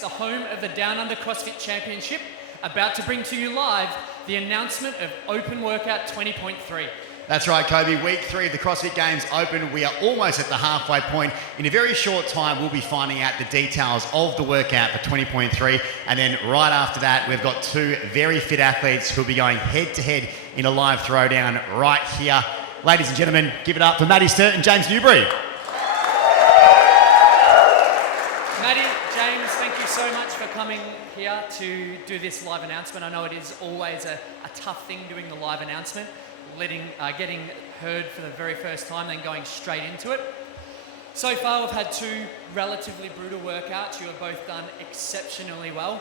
the home of the Down Under CrossFit Championship, about to bring to you live the announcement of Open Workout 20.3. That's right, Kobe. Week 3 of the CrossFit Games Open. We are almost at the halfway point. In a very short time, we'll be finding out the details of the workout for 20.3. And then right after that, we've got 2 very fit athletes who'll be going head-to-head in a live throwdown right here. Ladies and gentlemen, give it up for Maddie Sturt and James Newbury. Maddie, James, thank you so much for coming here to do this live announcement. I know it is always a tough thing doing the live announcement, getting heard for the very first time, then going straight into it. So far, we've had 2 relatively brutal workouts. You have both done exceptionally well.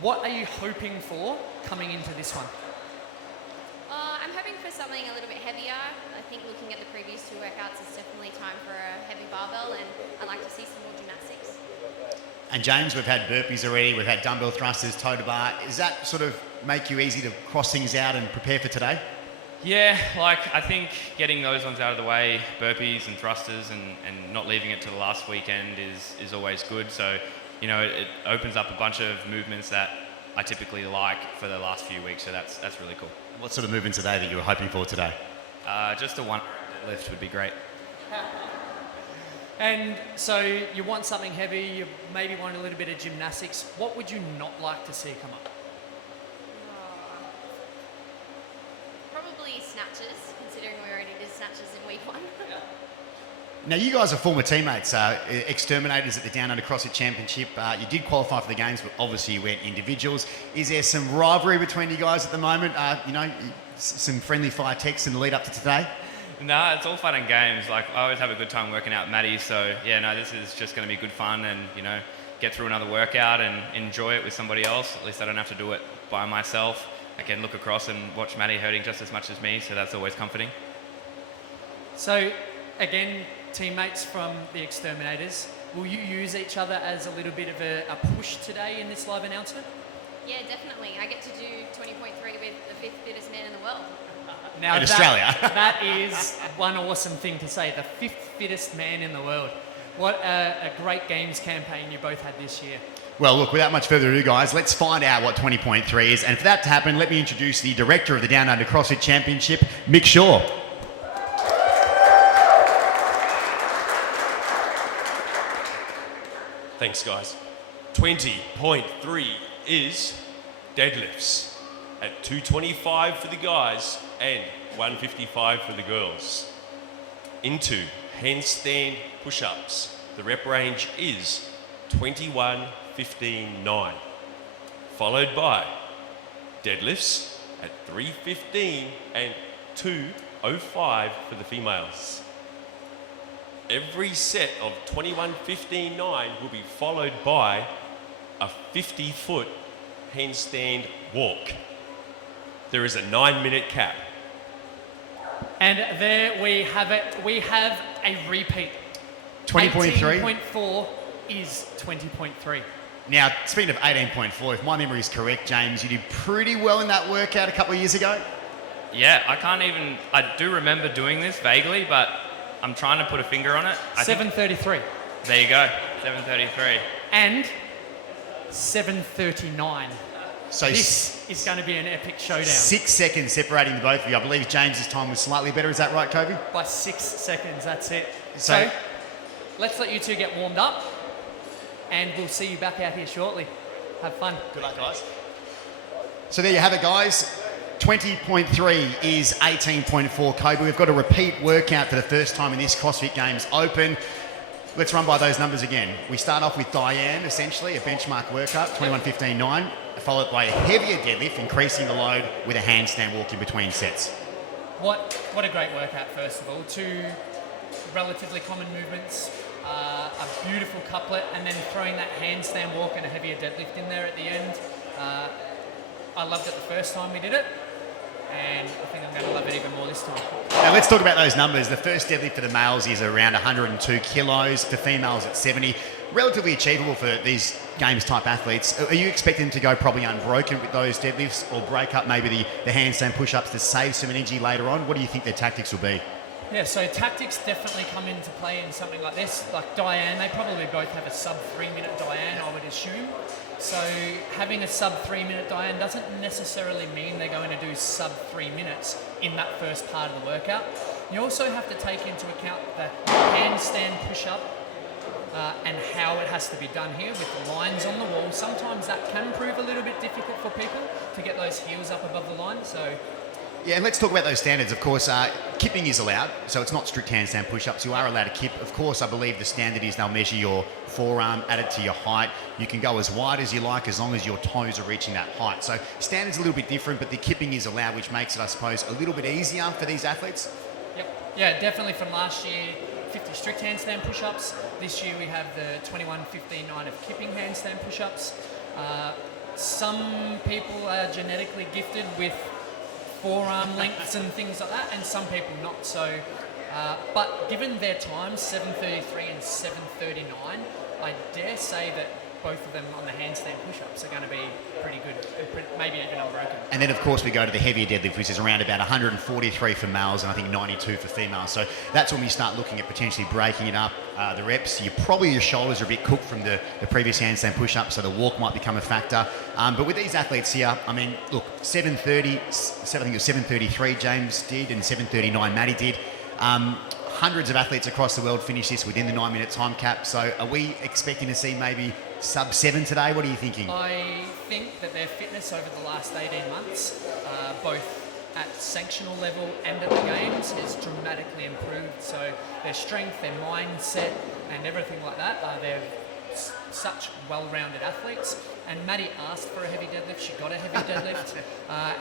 What are you hoping for coming into this one? I'm hoping for something a little bit heavier. I think looking at the previous 2 workouts, it's definitely time for a heavy barbell, and I'd like to see some more gymnastics. And James, we've had burpees already, we've had dumbbell thrusters, toe to bar. Does that sort of make you easy to cross things out and prepare for today? Yeah, I think getting those ones out of the way, burpees and thrusters, and not leaving it to the last weekend is always good. So, it opens up a bunch of movements that I typically like for the last few weeks. So that's really cool. What sort of movements are they that you were hoping for today? Just a 1 lift would be great. And so you want something heavy, you maybe want a little bit of gymnastics. What would you not like to see come up? Probably snatches, considering we already did snatches in week 1. Now, you guys are former teammates, exterminators at the Down Under CrossFit Championship. You did qualify for the games, but obviously you went individuals. Is there some rivalry between you guys at the moment? Some friendly fire texts in the lead up to today? No, it's all fun and games. I always have a good time working out Maddie. So, this is just going to be good fun and, get through another workout and enjoy it with somebody else. At least I don't have to do it by myself. I can look across and watch Maddie hurting just as much as me, so that's always comforting. So, again, teammates from the Exterminators, will you use each other as a little bit of a push today in this live announcement? Yeah, definitely. I get to do 20.3 with the 5th fittest man in the world. Now, in Australia. That is one awesome thing to say, the 5th fittest man in the world. What a great games campaign you both had this year. Well, look, without much further ado, guys, let's find out what 20.3 is. And for that to happen, let me introduce the director of the Down Under CrossFit Championship, Mick Shaw. Thanks, guys. 20.3 is deadlifts at 225 for the guys and 155 for the girls. Into handstand push-ups. The rep range is 21, 15, 9. Followed by deadlifts at 315 and 205 for the females. Every set of 21, 15, 9 will be followed by a 50-foot handstand walk. There is a 9-minute cap. And there we have it. We have a repeat. 20.3? 18.4 is 20.3. Now, speaking of 18.4, if my memory is correct, James, you did pretty well in that workout a couple of years ago. Yeah, I do remember doing this vaguely, but I'm trying to put a finger on it. 7:33. There you go, 7:33. And 7:39. So This is going to be an epic showdown. 6 seconds separating the both of you. I believe James's time was slightly better. Is that right, Kobe? By 6 seconds, that's it. So let's let you two get warmed up, and we'll see you back out here shortly. Have fun. good luck, guys. So there you have it, guys. 20.3 is 18.4, Kobe. We've got a repeat workout for the first time in this CrossFit Games Open. Let's run by those numbers again. We start off with Diane, essentially, a benchmark workup, 21.15.9, followed by a heavier deadlift, increasing the load with a handstand walk in between sets. What a great workout, first of all. 2 relatively common movements, a beautiful couplet, and then throwing that handstand walk and a heavier deadlift in there at the end. I loved it the first time we did it, and I think I'm going to love it even more this time. Now let's talk about those numbers. The first deadlift for the males is around 102 kilos, for females at 70. Relatively achievable for these games type athletes. Are you expecting to go probably unbroken with those deadlifts, or break up maybe the handstand push-ups to save some energy later on? What do you think their tactics will be? Yeah, so tactics definitely come into play in something like this. Like Diane, they probably both have a sub 3-minute Diane, I would assume. So having a sub 3-minute Diane doesn't necessarily mean they're going to do sub 3 minutes in that first part of the workout. You also have to take into account the handstand push-up and how it has to be done here with the lines on the wall. Sometimes that can prove a little bit difficult for people to get those heels up above the line. So Yeah, and let's talk about those standards. Of course, kipping is allowed, so it's not strict handstand push-ups. You are allowed to kip. Of course, I believe the standard is they'll measure your forearm added to your height. You can go as wide as you like as long as your toes are reaching that height. So standard's a little bit different, but the kipping is allowed, which makes it, I suppose, a little bit easier for these athletes. Yep. Yeah, definitely from last year, 50 strict handstand push-ups. This year we have the 21-15-9 of kipping handstand push-ups. Some people are genetically gifted with forearm lengths and things like that, and some people not. So, but given their times, 7:33 and 7:39, I dare say that both of them on the handstand push-ups are going to be pretty good, maybe even unbroken. And then, of course, we go to the heavier deadlift, which is around about 143 for males and I think 92 for females. So that's when we start looking at potentially breaking it up, the reps. Your shoulders are a bit cooked from the previous handstand push-up, so the walk might become a factor. But with these athletes here, I mean, look, 7:30, I think it was 7:33 James did and 7:39 Maddie did. Hundreds of athletes across the world finish this within the 9-minute time cap. So are we expecting to see maybe sub 7 today? What are you thinking? I think that their fitness over the last 18 months, both at sanctional level and at the games, has dramatically improved. So their strength, their mindset and everything like that, they're such well-rounded athletes. And Maddie asked for a heavy deadlift, she got a heavy deadlift,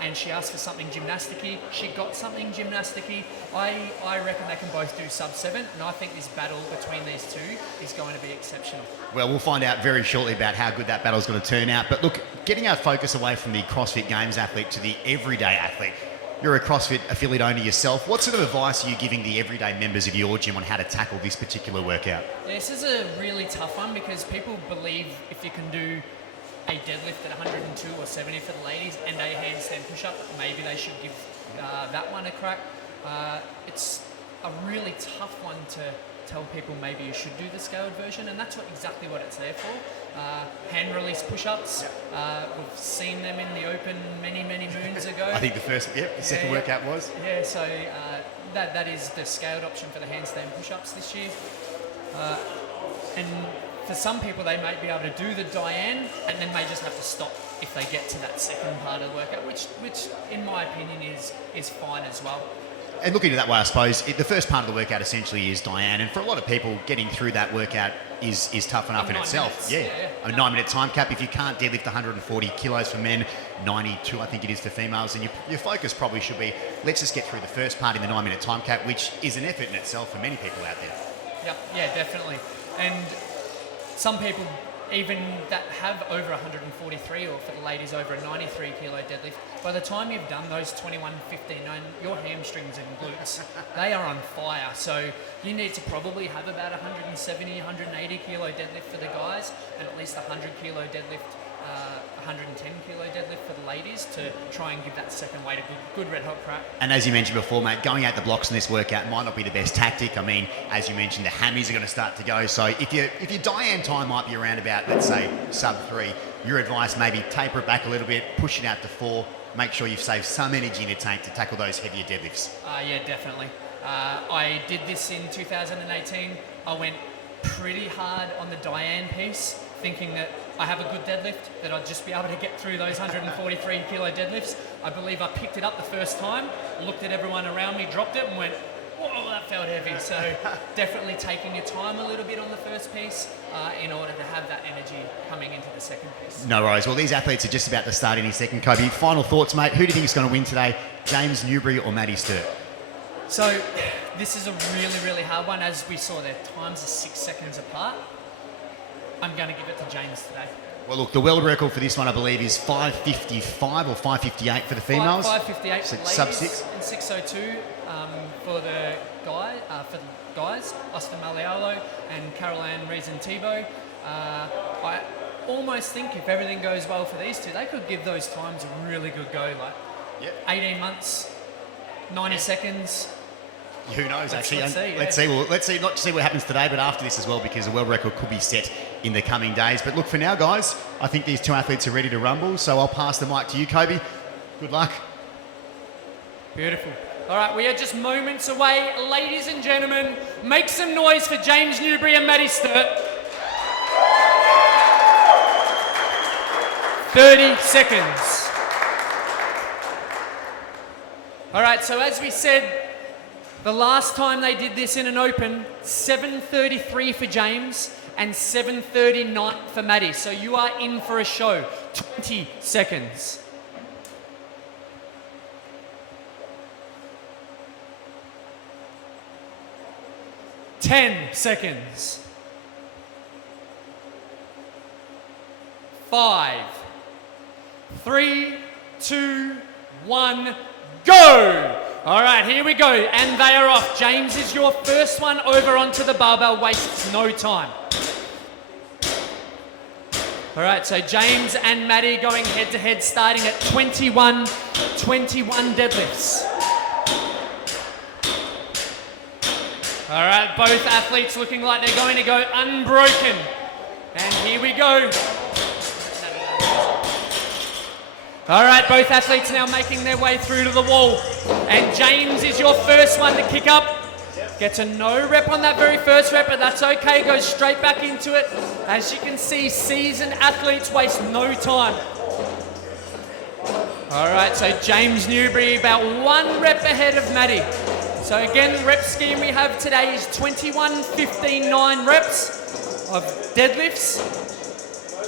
and she asked for something gymnastic-y, she got something gymnastic-y. I reckon they can both do sub 7, and I think this battle between these two is going to be exceptional. Well, we'll find out very shortly about how good that battle's going to turn out. But look, getting our focus away from the CrossFit Games athlete to the everyday athlete. You're a CrossFit affiliate owner yourself. What sort of advice are you giving the everyday members of your gym on how to tackle this particular workout? This is a really tough one because people believe if you can do a deadlift at 102 or 70 for the ladies and a handstand push-up, maybe they should give that one a crack. It's a really tough one to tell people maybe you should do the scaled version, and that's exactly what it's there for. Hand release push-ups, we've seen them in the open many moons ago. I think the second workout was. Yeah, so that is the scaled option for the handstand push-ups this year. And for some people, they might be able to do the Diane and then may just have to stop if they get to that second part of the workout, which in my opinion is fine as well. And looking at it that way, I suppose, the first part of the workout essentially is Diane. And for a lot of people, getting through that workout is tough enough in itself. Yeah. A 9-minute time cap. If you can't deadlift 140 kilos for men, 92 I think it is for females, then your focus probably should be, let's just get through the first part in the 9-minute time cap, which is an effort in itself for many people out there. Yep, yeah, definitely. And some people even that have over 143, or for the ladies over a 93 kilo deadlift, by the time you've done those 21, 15, your hamstrings and glutes, they are on fire. So you need to probably have about 170, 180 kilo deadlift for the guys, and at least 100 kilo deadlift, 110 kilo deadlift for the ladies to try and give that second weight a good red hot crack. And as you mentioned before, mate, going out the blocks in this workout might not be the best tactic. I mean, as you mentioned, the hammies are going to start to go. So if your Diane time might be around about, let's say, sub 3, your advice maybe taper it back a little bit, push it out to 4, make sure you've saved some energy in your tank to tackle those heavier deadlifts. Yeah, definitely. I did this in 2018. I went pretty hard on the Diane piece, thinking that I have a good deadlift, that I'd just be able to get through those 143 kilo deadlifts. I believe I picked it up the first time, looked at everyone around me, dropped it and went, whoa, that felt heavy. So definitely taking your time a little bit on the first piece in order to have that energy coming into the second piece. No worries. Well, these athletes are just about to start any second. Kobe, final thoughts, mate. Who do you think is going to win today? James Newbury or Maddie Sturt? So this is a really, really hard one. As we saw, their times are 6 seconds apart. I'm going to give it to James today. Well, look, the world record for this one, I believe, is 5:55 or 5:58 for the females. 5:58 for the sub ladies 6. and 6:02 for the guys, Austin Malialo and Caroline Reason-Thibault. I almost think if everything goes well for these two, they could give those times a really good go. 18 months, 90 seconds. Who knows, actually? let's see, Let's see. Well, let's see. Not to see what happens today, but after this as well, because the world record could be set in the coming days. But look, for now, guys, I think these two athletes are ready to rumble. So I'll pass the mic to you, Kobe. Good luck. Beautiful. All right, we are just moments away. Ladies and gentlemen, make some noise for James Newbury and Maddie Sturt. 30 seconds. All right, so as we said, the last time they did this in an open, 7:33 for James and 7:39 for Maddie. So you are in for a show. 20 seconds. Ten seconds. 5, 3, 2, 1, go! All right, here we go, and they are off. James is your first one over onto the barbell, wastes no time. All right, so James and Maddie going head to head, starting at 21 deadlifts. All right, both athletes looking like they're going to go unbroken. And here we go. All right, both athletes now making their way through to the wall. And James is your first one to kick up. Gets a no rep on that very first rep, but that's okay. Goes straight back into it. As you can see, seasoned athletes waste no time. All right, so James Newbury about 1 rep ahead of Maddie. So again, rep scheme we have today is 21, 15, 9 reps of deadlifts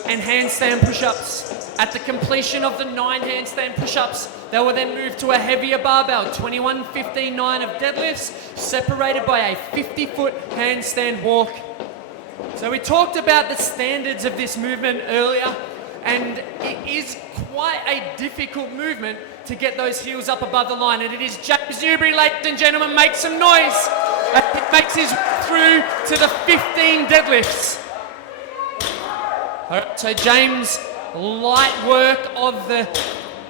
and handstand push-ups. At the completion of the 9 handstand push-ups, they will then move to a heavier barbell, 21, 15, 9 of deadlifts, separated by a 50-foot handstand walk. So we talked about the standards of this movement earlier, and it is quite a difficult movement to get those heels up above the line. And it is James Newbury, ladies and gentlemen, make some noise. He makes his way through to the 15 deadlifts. All right, so James, light work of the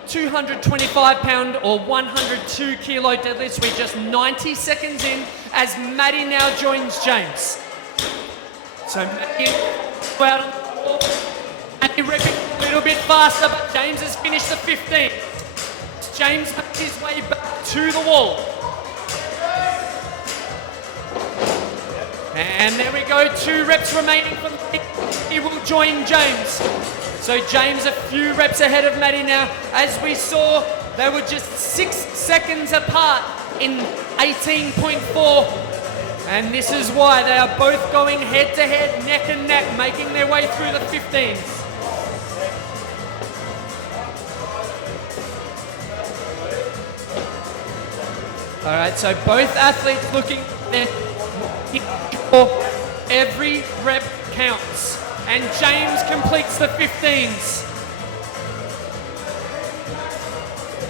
225-pound or 102-kilo deadlifts. We're just 90 seconds in as Maddie now joins James. So Maddie, well, Maddie repping a little bit faster, but James has finished the 15. James makes his way back to the wall. And there we go, 2 reps remaining for Maddie. He will join James. So James a few reps ahead of Maddie now. As we saw, they were just 6 seconds apart in 18.4. And this is why they are both going head to head, neck and neck, making their way through the 15s. All right, so both athletes looking there. Every rep counts. And James completes the 15s.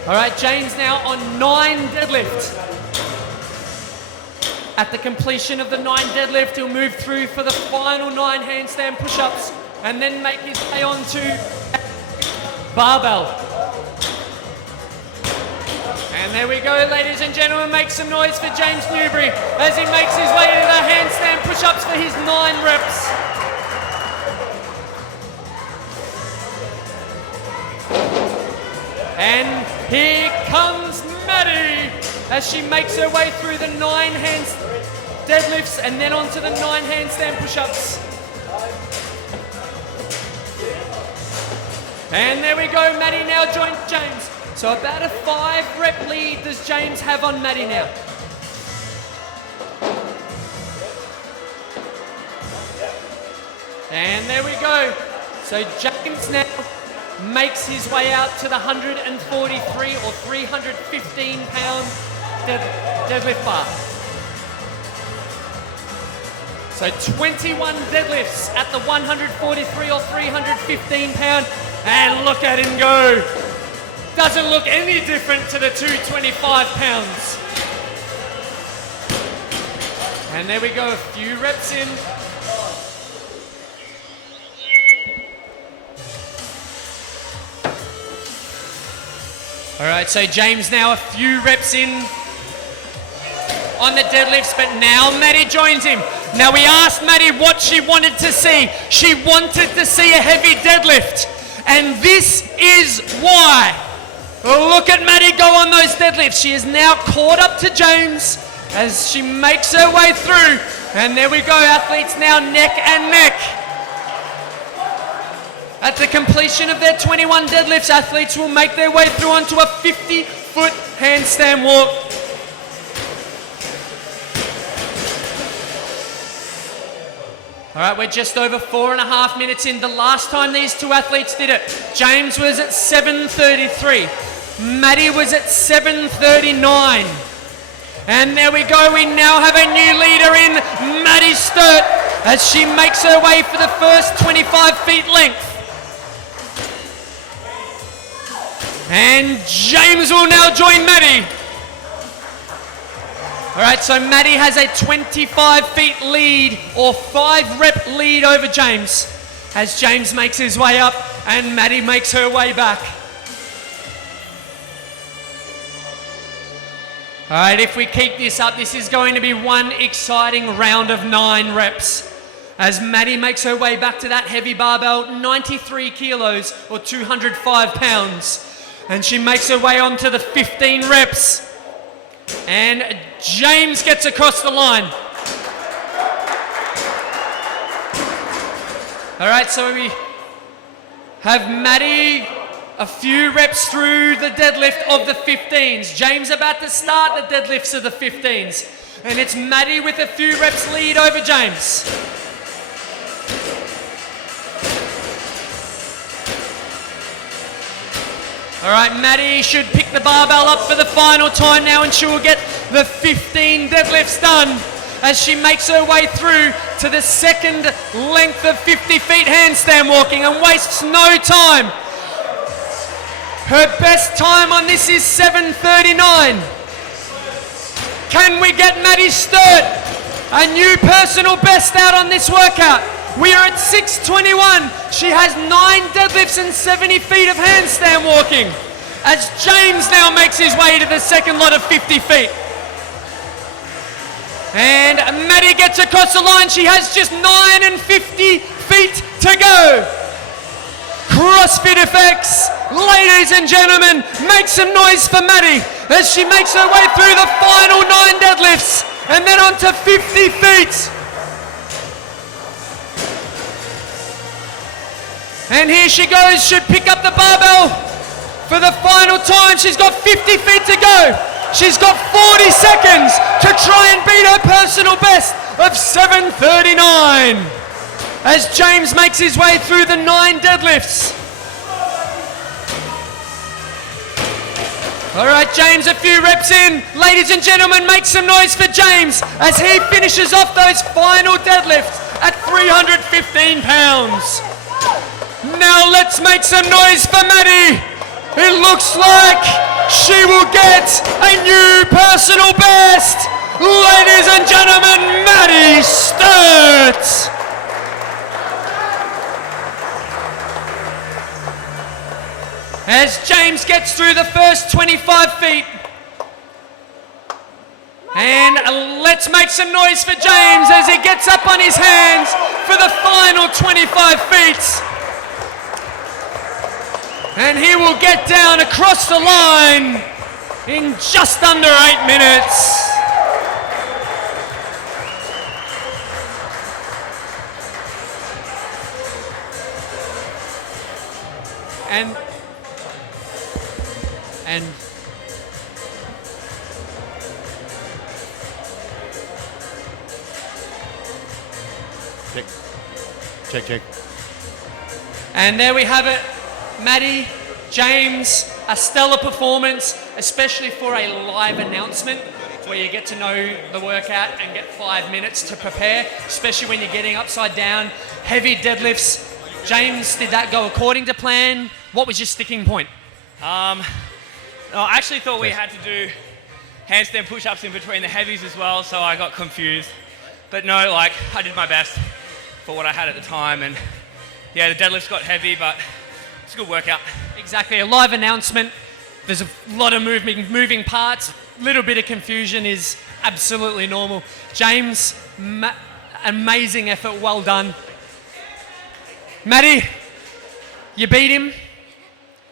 All right, James now on 9 deadlift. At the completion of the 9 deadlift, he'll move through for the final 9 handstand push-ups and then make his way onto barbell. And there we go, ladies and gentlemen, make some noise for James Newbury as he makes his way to the handstand push-ups for his 9 reps. And here comes Maddie as she makes her way through the 9 deadlifts and then onto the 9 handstand push-ups. And there we go, Maddie now joins James. So about a 5 rep lead does James have on Maddie now. And there we go. So James now makes his way out to the 143 or 315 pound deadlift bar. So 21 deadlifts at the 143 or 315 pound, and look at him go. Doesn't look any different to the 225 pounds. And there we go, a few reps in. All right, so James now a few reps in. on the deadlifts, but now Maddie joins him. Now we asked Maddie what she wanted to see. She wanted to see a heavy deadlift, and this is why. Look at Maddie go on those deadlifts. She is now caught up to James as she makes her way through, and there we go, athletes now neck and neck. At the completion of their 21 deadlifts, athletes will make their way through onto a 50-foot handstand walk. All right, we're just over 4.5 minutes in. The last time these two athletes did it, James was at 7:33. Maddie was at 7:39. And there we go, we now have a new leader in Maddie Sturt as she makes her way for the first 25 feet length. And James will now join Maddie. All right, so Maddie has a 25 feet lead, or 5 rep lead over James, as James makes his way up and Maddie makes her way back. All right, if we keep this up, this is going to be one exciting round of 9 reps. As Maddie makes her way back to that heavy barbell, 93 kilos or 205 pounds. And she makes her way onto the 15 reps. And James gets across the line. All right, so we have Maddie a few reps through the deadlift of the 15s. James about to start the deadlifts of the 15s. And it's Maddie with a few reps lead over James. All right, Maddie should pick the barbell up for the final time now, and she will get the 15 deadlifts done as she makes her way through to the second length of 50 feet handstand walking and wastes no time. Her best time on this is 7:39. Can we get Maddie Sturt a new personal best out on this workout? We are at 6:21. She has 9 deadlifts and 70 feet of handstand walking as James now makes his way to the second lot of 50 feet. And Maddie gets across the line. She has just 9 and 50 feet to go. CrossFit effects. Ladies and gentlemen, make some noise for Maddie as she makes her way through the final 9 deadlifts and then onto 50 feet. And here she goes, should pick up the barbell for the final time. She's got 50 feet to go. She's got 40 seconds to try and beat her personal best of 7:39 as James makes his way through the 9 deadlifts. All right, James, a few reps in. Ladies and gentlemen, make some noise for James as he finishes off those final deadlifts at 315 pounds. Now let's make some noise for Maddie. It looks like she will get a new personal best. Ladies and gentlemen, Maddie Sturt. As James gets through the first 25 feet. And let's make some noise for James as he gets up on his hands for the final 25 feet. And he will get down across the line in just under 8 minutes. And check. And there we have it. Maddie, James, a stellar performance, especially for a live announcement where you get to know the workout and get 5 minutes to prepare, especially when you're getting upside down, heavy deadlifts. James, did that go according to plan? What was your sticking point? I actually thought we had to do handstand push-ups in between the heavies as well, so I got confused. But no, I did my best for what I had at the time, and yeah, the deadlifts got heavy, but it's a good workout. Exactly, a live announcement. There's a lot of moving parts. little bit of confusion is absolutely normal. James, amazing effort, well done. Maddie, you beat him.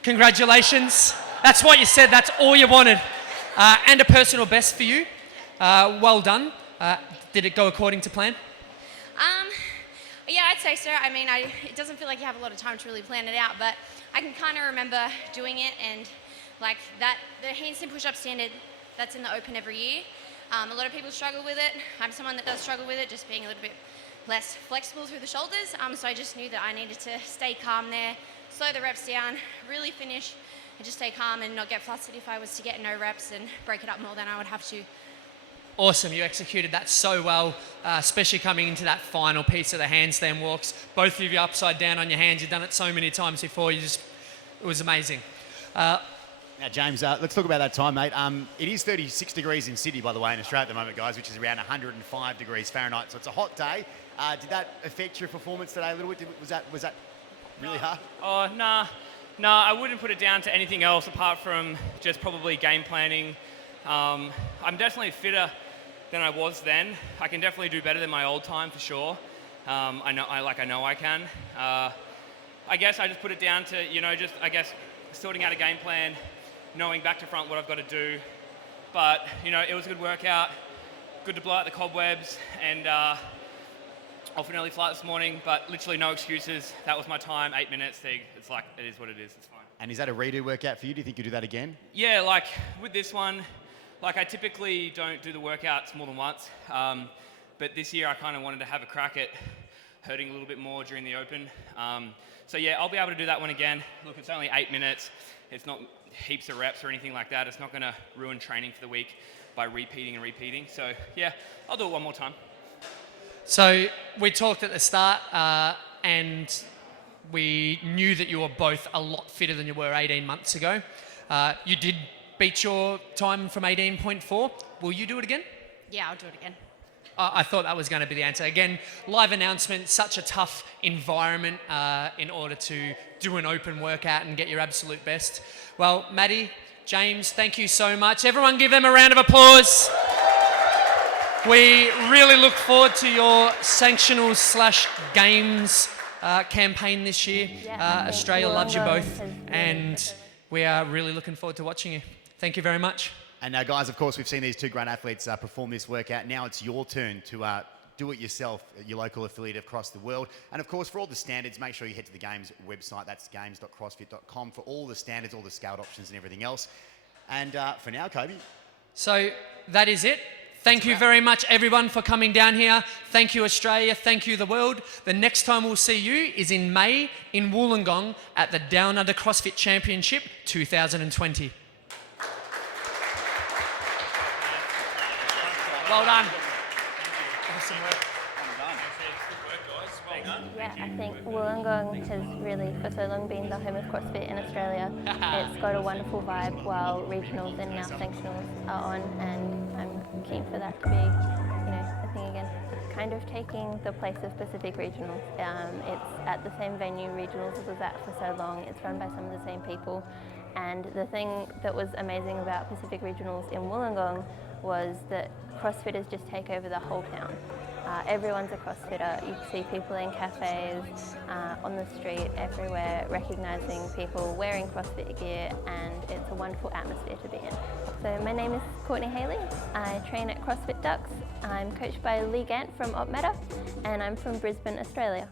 Congratulations. That's what you said, that's all you wanted. And a personal best for you. Well done. Did it go according to plan? Yeah, I'd say so. I mean, it doesn't feel like you have a lot of time to really plan it out, but I can kind of remember doing it, and like that, the handstand push-up standard that's in the Open every year. A lot of people struggle with it. I'm someone that does struggle with it, just being a little bit less flexible through the shoulders. So I just knew that I needed to stay calm there, slow the reps down, really finish, and just stay calm and not get flustered if I was to get no reps and break it up more than I would have to. Awesome, you executed that so well, especially coming into that final piece of the handstand walks. Both of you upside down on your hands, you've done it so many times before, it was amazing. Now, James, let's talk about that time, mate. It is 36 degrees in Sydney, by the way, in Australia at the moment, guys, which is around 105 degrees Fahrenheit, so it's a hot day. Did that affect your performance today a little bit? Was that really hard? Oh, nah, I wouldn't put it down to anything else apart from just probably game planning. I'm definitely fitter than I was then. I can definitely do better than my old time for sure. I know I can. I guess I just put it down to, sorting out a game plan, knowing back to front what I've got to do. But, it was a good workout, good to blow out the cobwebs, and off an early flight this morning, but literally no excuses. That was my time, 8 minutes. It's like, it is what it is, it's fine. And is that a redo workout for you? Do you think you'll do that again? Yeah, like with this one, I typically don't do the workouts more than once, but this year I kind of wanted to have a crack at hurting a little bit more during the Open. So yeah, I'll be able to do that one again. Look, it's only 8 minutes. It's not heaps of reps or anything like that. It's not going to ruin training for the week by repeating. So yeah, I'll do it one more time. So we talked at the start and we knew that you were both a lot fitter than you were 18 months ago. You did beat your time from 18.4. Will you do it again? Yeah, I'll do it again. I thought that was going to be the answer. Again, live announcement, such a tough environment in order to do an open workout and get your absolute best. Well, Maddie, James, thank you so much. Everyone give them a round of applause. We really look forward to your sanctionals/games campaign this year. Yeah, Australia loves you both, and we are really looking forward to watching you. Thank you very much. And now, guys, of course, we've seen these two great athletes perform this workout. Now it's your turn to do it yourself at your local affiliate across the world. And, of course, for all the standards, make sure you head to the Games website. That's games.crossfit.com for all the standards, all the scaled options and everything else. And for now, Kobe. So that is it. Thank you very much, everyone, for coming down here. Thank you, Australia. Thank you, the world. The next time we'll see you is in May in Wollongong at the Down Under CrossFit Championship 2020. Well done. Awesome work. Yeah, I think Wollongong has really for so long been the home of CrossFit in Australia. It's got a wonderful vibe while regionals and now sanctionals are on, and I'm keen for that to be, a thing again. Kind of taking the place of Pacific Regionals. It's at the same venue regionals was at for so long. It's run by some of the same people. And the thing that was amazing about Pacific Regionals in Wollongong was that CrossFitters just take over the whole town. Everyone's a CrossFitter. You see people in cafes, on the street, everywhere, recognising people wearing CrossFit gear, and it's a wonderful atmosphere to be in. So my name is Courtney Haley. I train at CrossFit Ducks. I'm coached by Lee Gant from Opmeta, and I'm from Brisbane, Australia.